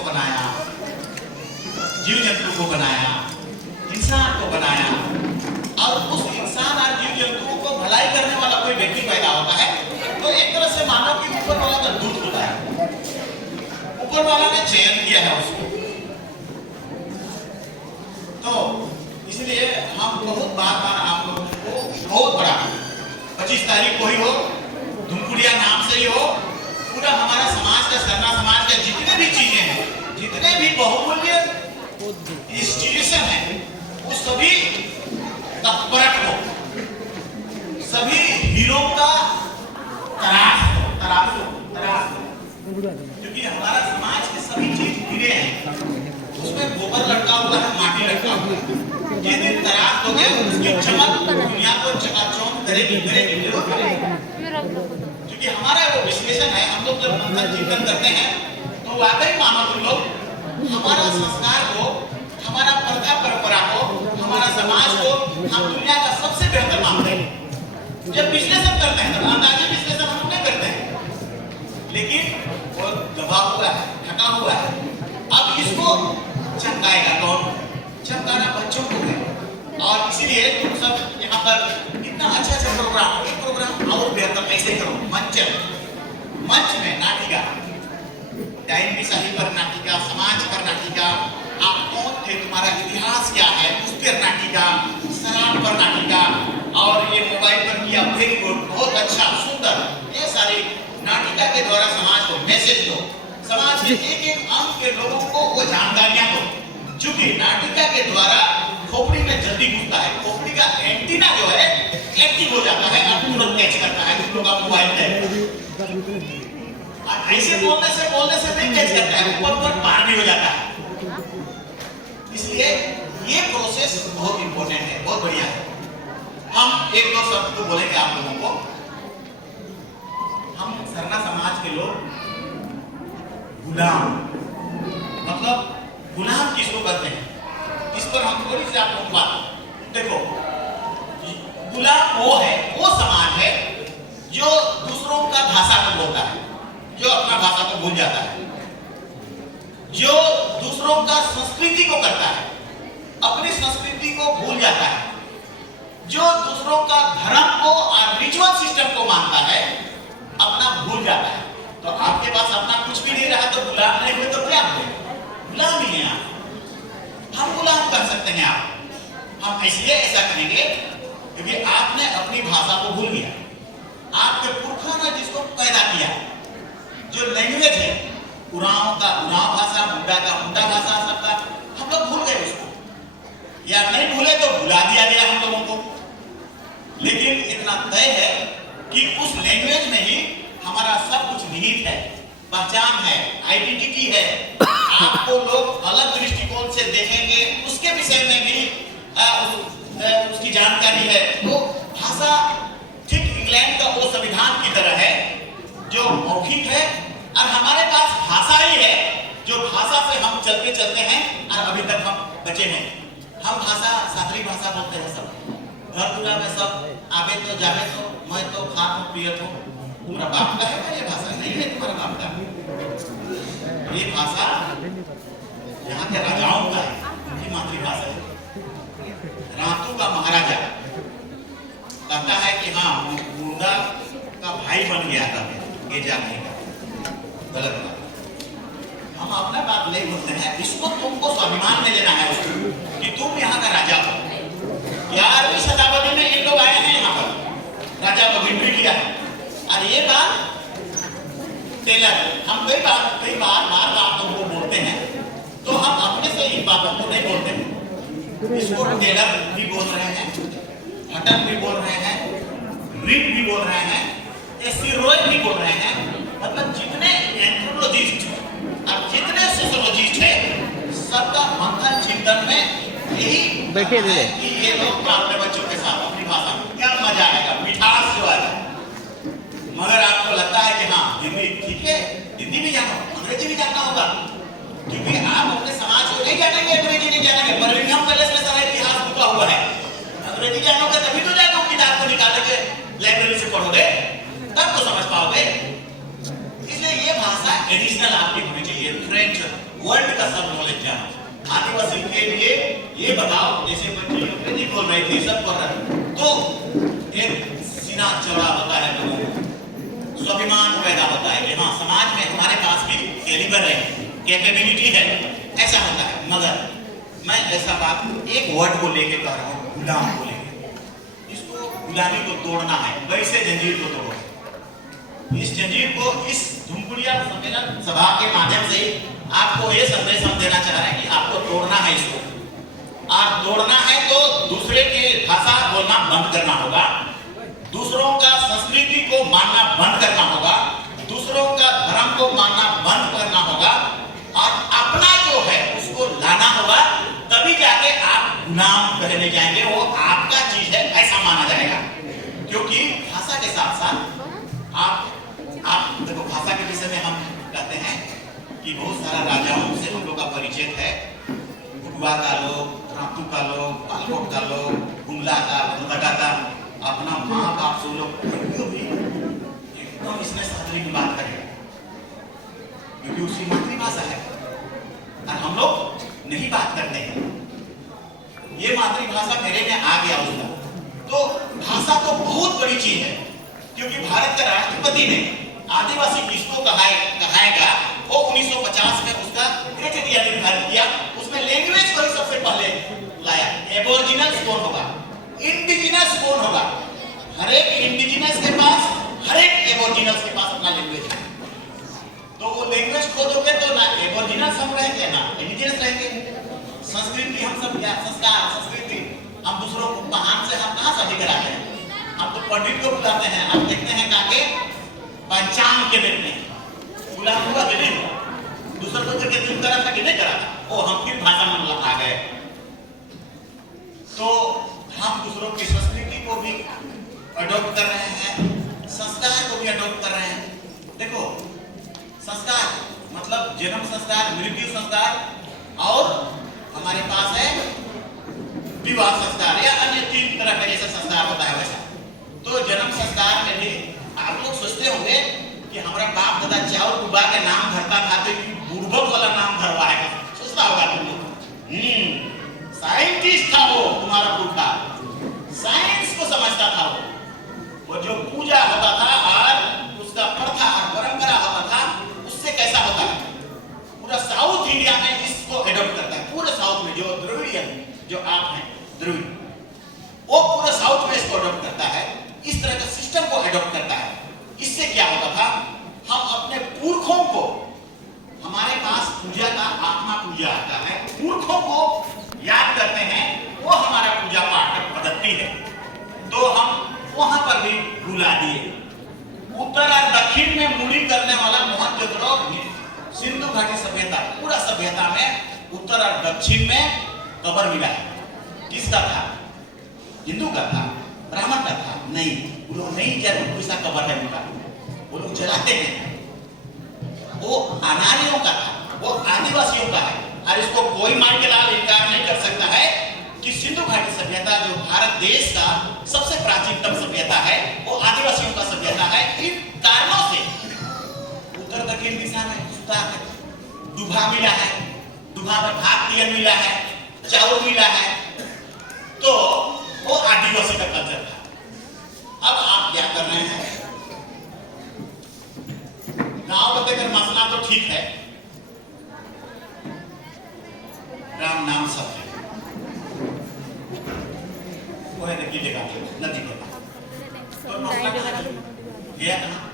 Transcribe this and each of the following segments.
को बनाया, जीव जंतु को बनाया, इंसान को बनाया, और उस इंसान और जीव जंतुओं को भलाई करने वाला कोई व्यक्ति पैदा होता है, तो एक तरह से मानो कि ऊपर वाला का दूध होता है, ऊपर वाला ने चयन किया है उसको। तो इसलिए हम बहुत बार आप लोगों को बहुत बड़ा 25 तारीख को ही हो, धुमकुड़िया नाम से ही हो, पूरा हमारा समाज का, सरना समाज का जितने भी चीजें हैं, जितने भी बहुमूल्य इंस्टीट्यूशन है, वो सभी का परख हो, सभी हीरो का तराश हो, क्योंकि हमारा समाज के सभी चीज हीरे हैं, उसमें गोबर लटका हुआ है, माटी लटका हुआ है। जिस दिन तराश दोगे उसकी चमक दुनिया को चकाचौंध करेगी। क्योंकि हमारा वो विश्लेषण है, हम लोग जब मंथन चिंतन करते हैं तो वाकई मानो तुम लोग हमारा संस्कार को, हमारा प्रथा परंपरा को, हमारा समाज को हम दुनिया का सबसे बेहतर मानते हैं। जब विश्लेषण करते हैं तो अंदाजे विश्लेषण हम नहीं करते हैं, लेकिन वो दबा हुआ है, ढका हुआ है। अब इसको चमकाएगा कौन? चमकाना बच्चों को है। और इसीलिए तुम सब यहाँ पर इतना अच्छा प्रोग्राम, एक प्रोग्राम और बेहतर ऐसे करो। मंच में नाटिका, टाइम भी सही पर नाटिका, समाज पर नाटिका, आप कौन थे, तुम्हारा इतिहास क्या है, उस पर नाटिका, शराब पर नाटिका, और ये मोबाइल पर किया, वेरी गुड, बहुत अच्छा, सुंदर। ये सारी नाटिका के द्वारा समाज को मैसेज दो, समाज के एक एक अंग के लोगों को वो जानकारियां दो। क्योंकि नाटिका के द्वारा खोपड़ी में जल्दी घुसता है, खोपड़ी का एंटीना जो है एक्टिव हो जाता है और तुरंत कैच करता है। तुम लोग का मोबाइल है, ऐसे बोलने से नहीं कैच करता है, ऊपर पार भी हो जाता है। इसलिए ये प्रोसेस बहुत इंपॉर्टेंट है, बहुत बढ़िया है। हम एक दो शब्द तो बोलेंगे आप लोगों को। हम सरना समाज के लोग गुलाम, मतलब गुलाम किसको कहते हैं, इस पर हम थोड़ी सी आप लोगों को बात देखो। गुलाम वो है, वो समाज है जो दूसरों का भाषा को बोलता है, जो अपना भाषा को भूल जाता है, जो दूसरों का संस्कृति को करता है, अपनी संस्कृति को भूल जाता है, जो दूसरों का धर्म को और रिचुअल सिस्टम को मानता है, अपना भूल जाता है। तो आपके पास अपना कुछ भी नहीं रहा तो गुलाम नहीं हुए तो क्या हुए? गुलाम ही है आप। हम गुलाम कर सकते हैं आप। हम इसलिए ऐसा करेंगे क्योंकि आपने अपनी भाषा को भूल गया। आपके पुरखों ने जिसको पैदा किया, जो लैंग्वेज है, उरांव का उरांव भाषा, मुंडा का मुंडा भाषा, सबका हम लोग भूल गए उसको, या नहीं भूले तो भुला दिया गया हम लोगों को। लेकिन इतना तय है कि उस लैंग्वेज में ही हमारा सब कुछ निहित है, पहचान है, आइडेंटिटी है। आपको लोग अलग दृष्टिकोण से देखेंगे, उसके विषय में भी उसकी जानकारी है। वो भाषा ठीक इंग्लैंड का वो संविधान की तरह है जो मौखिक है, और हमारे पास भाषा ही है जो भाषा से हम चलते चलते हैं और अभी तक हम बचे हैं। हम भाषा सादरी भाषा बोलते हैं सब, घर दुरा में सब आवे तो जावे तो, मैं तो खात हूँ पियत हूँ। तुम्हारा बाप का है क्या ये भाषा? नहीं है तुम्हारा बाप का। ये भाषा यहाँ के राजाओं का है, उनकी मातृभाषा है। रातू का महाराजा कहता है कि हाँ मुर्दा का भाई बन गया था, ये जानने का गलत बात। हम अपना बात नहीं बोलते हैं, इसको तुमको स्वाभिमान में लेना है उसको कि तुम यहाँ का राजा हो। 11वीं शताब्दी में ये लोग आए हैं यहाँ पर, राजा बघेंद्री किया है। और ये बात टेलर, हम कई बार तुमको बोलते हैं, तो हम अपने से इन बातों को नहीं बोलते हैं। इसको टेलर भी बोल रहे हैं, हटन भी बोल रहे हैं, रीड भी बोल रहे हैं, सिरोय भी बोल रहे हैं। मतलब जितने एंथ्रोपोलॉजिस्ट और जितने सोशियोलॉजिस्ट हैं, सबका मंथन चिंतन में यही बैठे थे कि ये लोग अपने बच्चों के साथ अपनी भाषा में क्या मजा आएगा, मिठास जो आएगा। मगर आपको लगता है कि हाँ हिंदी ठीक है, हिंदी भी जानो, अंग्रेजी भी जानना होगा, क्योंकि आप अपने समाज को नहीं जानेंगे, अंग्रेजी नहीं जानेंगे। बर्मिंघम पैलेस में सारा इतिहास छुपा हुआ है। अंग्रेजी जानोगे तभी तो जाके किताब को निकालोगे, लाइब्रेरी से पढ़ोगे, तब तो समझ पाओगे। इसलिए ये भाषा एडिशनल आपकी होनी चाहिए। फ्रेंच वर्ल्ड का सब नॉलेज जानो। आदिवासी के लिए ये बताओ, जैसे बच्चे अंग्रेजी बोल रहे थे, सब पढ़ रहे, तो एक सीना चौड़ा होता है, लोगों को स्वाभिमान पैदा होता है कि हाँ समाज में हमारे पास भी कैलिबर है, कैपेबिलिटी है, ऐसा होता है। मगर मैं ऐसा बात एक वर्ड को लेके कह रहा हूँ, गुलाम को लेके। इसको गुलामी को तोड़ना है, वैसे जंजीर को तोड़ो। इस जंजीर को, इस धुमकुड़िया सम्मेलन सभा के माध्यम से आपको ये संदेश हम देना चाह रहे हैं कि आपको तोड़ना है इसको। और तोड़ना है तो दूसरे की भाषा बोलना बंद करना होगा, दूसरों का संस्कृति को मानना बंद करना होगा, दूसरों का धर्म को मानना बंद करना होगा, और अपना जो है उसको लाना होगा। तभी जाके आप गुलाम कहने जाएंगे, वो आपका चीज है ऐसा माना जाएगा। क्योंकि भाषा के साथ साथ आप देखो, भाषा के विषय में हम कहते हैं कि बहुत सारा राजाओं से हम लोग का परिचय है। गुडवा का लोग, रातू का लोग, पालकोट का लोग, गुमला का, गुंदगा का, अपना माँ बाप से लोग भी एकदम इसमें सादगी की बात करें, क्योंकि उसकी मातृभाषा है और हम लोग नहीं बात करते हैं। ये मातृभाषा मेरे में आ गया उसका। तो भाषा तो बहुत बड़ी चीज है, क्योंकि भारत के राष्ट्रपति ने आदिवासी किसको कहाएगा, वो 1950 में उसका ग्रेट इंडिया निर्धारित किया। उसमें लैंग्वेज को ही सबसे पहले लाया। एबोरिजिनल्स कौन होगा, इंडिजिनस कौन होगा। हर एक इंडिजिनस के पास, हर एक एबोरिजिनल्स के पास अपना लैंग्वेज है। तो वो लैंग्वेज खोदोगे तो ना एबोरिजिनल्स हम रहेंगे ना इंडिजिनस रहेंगे। संस्कृति हम सब क्या, संस्कार संस्कृति हम दूसरों को महान से हम कहाँ शादी कराते हैं। हम तो पंडित को बुलाते हैं, आप देखते हैं काके पंचांग के दिन में गुलाम हुआ कि नहीं, दूसरा को करके तुम करा था कि नहीं करा था, वो हम फिर भाषा में आ गए। तो हम दूसरों की संस्कृति को भी अडॉप्ट कर रहे हैं, संस्कार को भी अडॉप्ट कर रहे हैं। देखो, संस्कार मतलब जन्म संस्कार, मृत्यु संस्कार, और हमारे पास है विवाह संस्कार या अन्य 3 तरह का जैसा संस्कार होता है वैसा। तो जन्म संस्कार में भी आप लोग सोचते होंगे कि हमारा बाप दादा चाउर डुबा के नाम धरता था, तो बुड़बक वाला नाम धरवाएगा, सोचता होगा तुम लोग। साइंटिस्ट था वो तुम्हारा पुरखा, साइंस को समझता था वो जो पूजा होता था और उसका प्रथा और परंपरा होता था, उससे कैसा होता है। पूरा साउथ इंडिया में इसको एडॉप्ट करता है। पूरे साउथ में जो द्रविड़ियन, जो आप हैं द्रविड़, वो पूरे साउथ में इसको एडॉप्ट करता है, इस तरह का सिस्टम को एडॉप्ट करता है। इससे क्या होता था, हम अपने पुरखों को, हमारे पास पूजा का आत्मा पूजा आता है, पुरखों को याद करते हैं, वो हमारा पूजा पाठ पद्धति है। तो हम वहां पर भी बुला दिए। उत्तर और दक्षिण में मुड़ी करने वाला मोहनजोदड़ो सिंधु घाटी सभ्यता, पूरा सभ्यता में उत्तर और दक्षिण में कब्र मिला है। किसका था, हिंदू का था, ब्राह्मण का था? नहीं, वो लोग नहीं जरूर पैसा कब्र है उनका, वो लोग जलाते हैं। वो अनारियों का था, वो आदिवासियों का है। और इसको कोई मान के लाल इनकार नहीं कर सकता है कि सिंधु घाटी सभ्यता जो भारत देश का सबसे प्राचीनतम सभ्यता है, वो आदिवासियों का सभ्यता है। इन कारणों से उत्तर दक्षिण दिशा में दुभा मिला है, दुभा में भात तिल मिला है, चाउर मिला है, तो वो आदिवासी का कल्चर था। अब आप क्या कर रहे हैं, गांव बताकर मसला तो ठीक है, राम नाम सब है, वो है नदी जगह नदी को, तो गया कहाँ?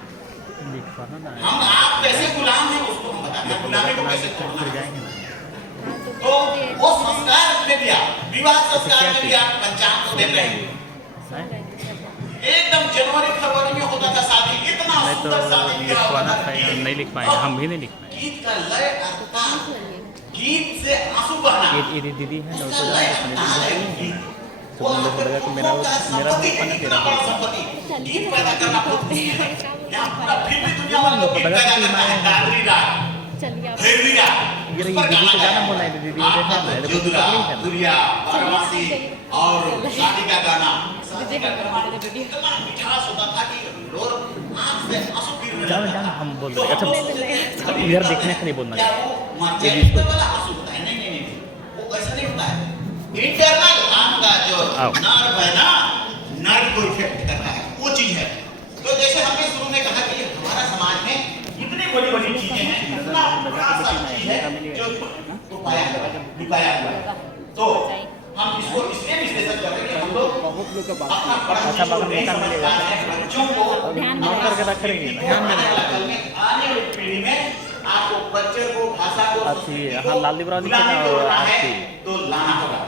हम आप कैसे गुलाम हैं उसको हम बताते हैं, गुलामी को कैसे तोड़ना है। तो वो संस्कार में भी आप, विवाह संस्कार में भी आप पंचांग को देख रहे हैं। एकदम जनवरी फरवरी में होता था शादी, इतना सुंदर शादी नहीं लिख पाएंगे, हम भी नहीं लिख पाएंगे। गीत का लय अर्था, गीत से आंसू बहना, ये दीदी है ना, उसका लय अर्था है। वो मेरा तेरा संपत्ति गीत पैदा करना बहुत मुश्किल है। यहाँ पूरा फिल्मी दुनिया वालों गीत पैदा करता है, दादरी राग, भैरवी राग, ये उस रही पर दीदी को गाना गाना गाया बोलना है, हुआ दीदी है। को आपका देखना है, जो तो दुल्हा, पकड़ी है ना। दुल्हिया, बारहमासी और शादी का गाना, शादी का गाना इतना मिठास होता था कि लोग आँख से आंसू गिरने जाना लगता जाना था। हम बोल तो रहे हम अच्छा लोग सोचते थे, अब अभी इधर भी देखने कहते का नहीं हैं, बोलना क्या चाहिए। वो मर ये जाए भी इतना वाला आंसू होता है? नहीं नहीं नहीं, वो ऐसा नहीं होता है। इंटरनल आपका जो आओ। नर्व है ना, नर्व को इफेक्ट करता है, वो चीज है। तो जैसे हमने शुरू में कहा कि हमारा समाज में इतनी बड़ी बड़ी चीजें हैं, इतना बड़ा सा चीज है जो दिखाया हुआ है। तो हम इसको इसलिए विश्लेषण कर रहे हैं कि हम लोग अपना बड़ा अच्छा, चीज को मगर नहीं मौका समझ मिलेगा। पा रहे हैं। बच्चों को नोट करके रख रही है ना, ध्यान में नहीं। आने वाली पीढ़ी में आपको कल्चर को, भाषा को, अच्छी संस्कृति है। को हाँ, लाल दिवरा लिखे ना, गुलामी को और रोकना है, आरती। तो लाना होगा,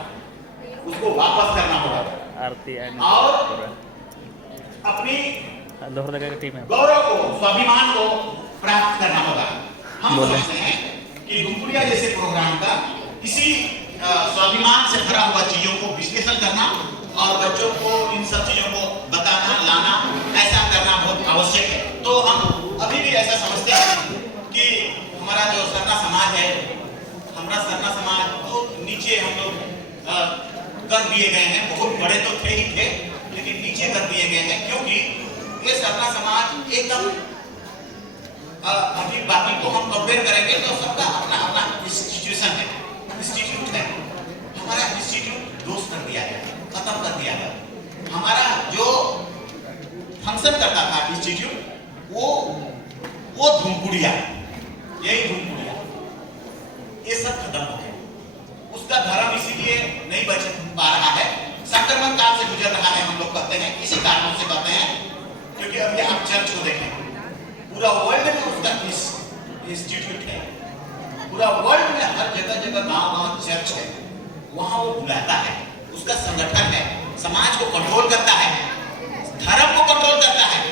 उसको वापस करना होगा आरती एंड और अपनी दोहर जगह की टीम है। गौरव को, स्वाभिमान को प्राप्त करना होगा। हम बोले। समझते हैं कि दुमकुड़िया जैसे प्रोग्राम का इसी स्वाभिमान से भरा हुआ चीजों को विश्लेषण करना और बच्चों को इन सब चीजों को बताना, लाना, ऐसा करना बहुत आवश्यक है। तो हम अभी भी ऐसा समझते हैं कि हमारा जो सरना समाज है, हमारा सरना समाज बहुत नीचे हम लोग कर दिए गए हैं। बहुत बड़े तो थे ही थे, लेकिन नीचे कर दिए गए हैं, क्योंकि ये सरना समाज एकदम अभी बाकी को हम कंपेयर करेंगे तो सबका अपना अपना इंस्टीट्यूशन है, इंस्टीट्यूट है। हमारा इंस्टीट्यूट दोष कर दिया गया, खत्म कर दिया गया। हमारा जो फंक्शन करता था इंस्टीट्यूट, वो धूमकुड़िया, यही धूमकुड़िया, ये सब खत्म हो गया। उसका धर्म इसीलिए नहीं बच पा रहा है, संक्रमण काल से गुजर रहा है। हम लोग कहते हैं इसी कारणों से कहते हैं, क्योंकि अभी आप चर्च को देखें, पूरा वर्ल्ड में उसका इंस्टीट्यूट है, पूरा वर्ल्ड में हर जगह जगह गांव-गांव चर्च है, वहां वो बुलाता है, उसका संगठन है, समाज को कंट्रोल करता है, धर्म को कंट्रोल करता है,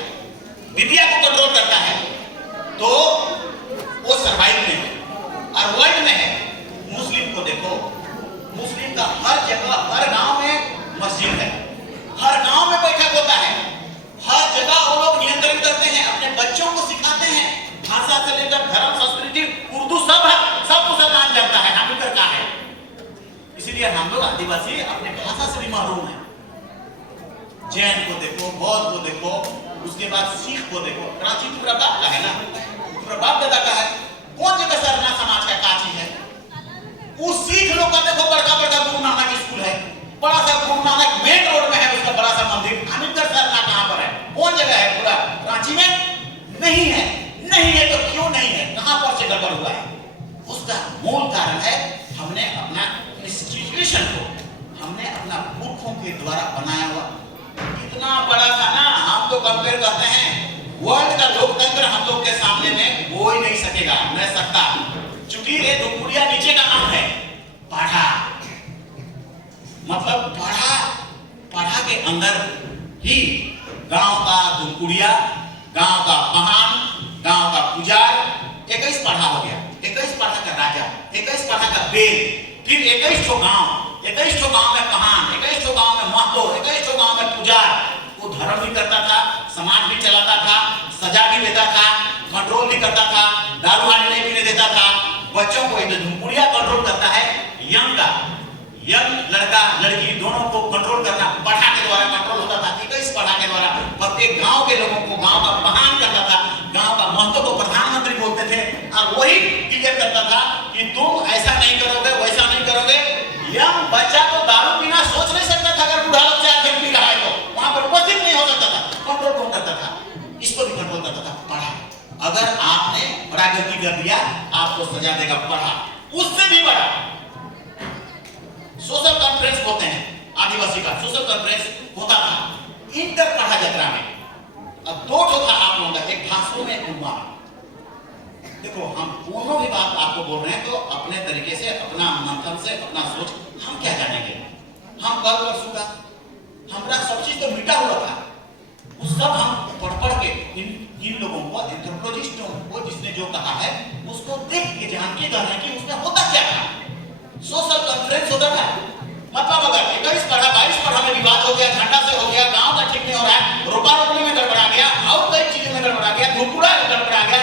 विद्या को कंट्रोल करता है, तो वो सर्वाइव में है। और वर्ल्ड में है, मुस्लिम को देखो, मुस्लिम का हर जगह, हर गांव में मस्जिद है, हर गांव में बैठक होता है, हर जगह वो लोग नियंत्रण करते हैं, अपने बच्चों को सिखाते हैं, भाषा से लेकर धर्म, संस्कृति, उर्दू सब है, सब मुसलमान जानता है, हम का है। इसलिए हम लोग आदिवासी अपने भाषा से भी महरूम हैं। जैन को देखो, बौद्ध को देखो, उसके बाद सिख को देखो। कराची तुम्हारा बाप का है ना, तुम्हारा बाप दादा का है। कौन जगह सरना समाज का काची है? उस सिख लोग का देखो, बड़का बड़का गुरु नानक स्कूल है, बड़ा सा गुरु नानक मेन रोड में है, उसका बड़ा सा मंदिर। अमितर सरना कहाँ पर है? कौन जगह है? पूरा कराची में नहीं है। नहीं है तो क्यों नहीं है? कहां पर से गड़बड़ हुआ है? उसका मूल कारण है हमने अपना इंस्टीट्यूशन को, हमने अपना मूर्खों के द्वारा बनाया हुआ। इतना बड़ा था ना, हम तो कंपेयर करते हैं, वर्ल्ड का लोकतंत्र हम लोग के सामने में हो ही नहीं सकेगा, नहीं सकता, क्योंकि ये धूमकुड़िया नीचे का नाम है। पढ़ा मतलब पढ़ा के अंदर ही गांव का धूमकुड़िया, गांव का पहान, गांव का पुजार, 21 पढ़ा हो गया, 21 पढ़ा का राजा, 21 पढ़ा का बेल, फिर 21 गांव, 21 गांव में पहान, 21 गांव में महतो, 21 गांव में पुजार। वो धर्म भी करता था, समाज भी चलाता था, सजा भी देता था, कंट्रोल भी करता था, दारू आने नहीं पीने देता था, बच्चों को। धूमकुड़िया कंट्रोल करता है यंग लड़का लड़की दोनों को कंट्रोल करना पढ़ा के द्वारा कंट्रोल होता था। 21 पढ़ा के द्वारा प्रत्येक गांव के लोगों को गांव का पहान करता था, गांव का महत्व को प्रधानमंत्री बोलते थे, और वही क्लियर करता था कि तुम ऐसा नहीं करोगे, वैसा नहीं करोगे। यंग बच्चा तो दारू पीना सोच नहीं सकता था, अगर बूढ़ा लोग चार दिन पी रहा है तो वहां पर उपस्थित नहीं हो सकता था। कंट्रोल कौन करता था? इसको भी कंट्रोल करता था पढ़ा। अगर आपने बड़ा गलती कर दिया, आपको सजा देगा पढ़ा। उससे भी बड़ा सोशल कॉन्फ्रेंस होते हैं, आदिवासी का सोशल कॉन्फ्रेंस होता था इंटर पढ़ा जतरा में। अब दो था आप लोगों का, एक भाषण में, एक उम्मा। देखो हम दोनों भी बात आपको बोल रहे हैं, तो अपने तरीके से, अपना मंथन से, अपना सोच, हम क्या जानेंगे? हम कल परसों का हमारा सब चीज तो मिटा हुआ था, उस सब हम पढ़ के इन लोगों को, एंथ्रोपोलॉजिस्टों को, जिसने जो कहा है उसको देख के जान के कहना है कि उसमें होता क्या था। सोशल कॉन्फ्रेंस होता था, मतलब अगर 21 पढ़ा 22 पढ़ा में विवाद हो गया, झंडा से हो गया, गांव का ठीक नहीं हो रहा है, रोपा रोपनी में गड़बड़ा गया, और कई चीजों में गड़बड़ा गया, धूमकुड़ा में गड़बड़ा गया,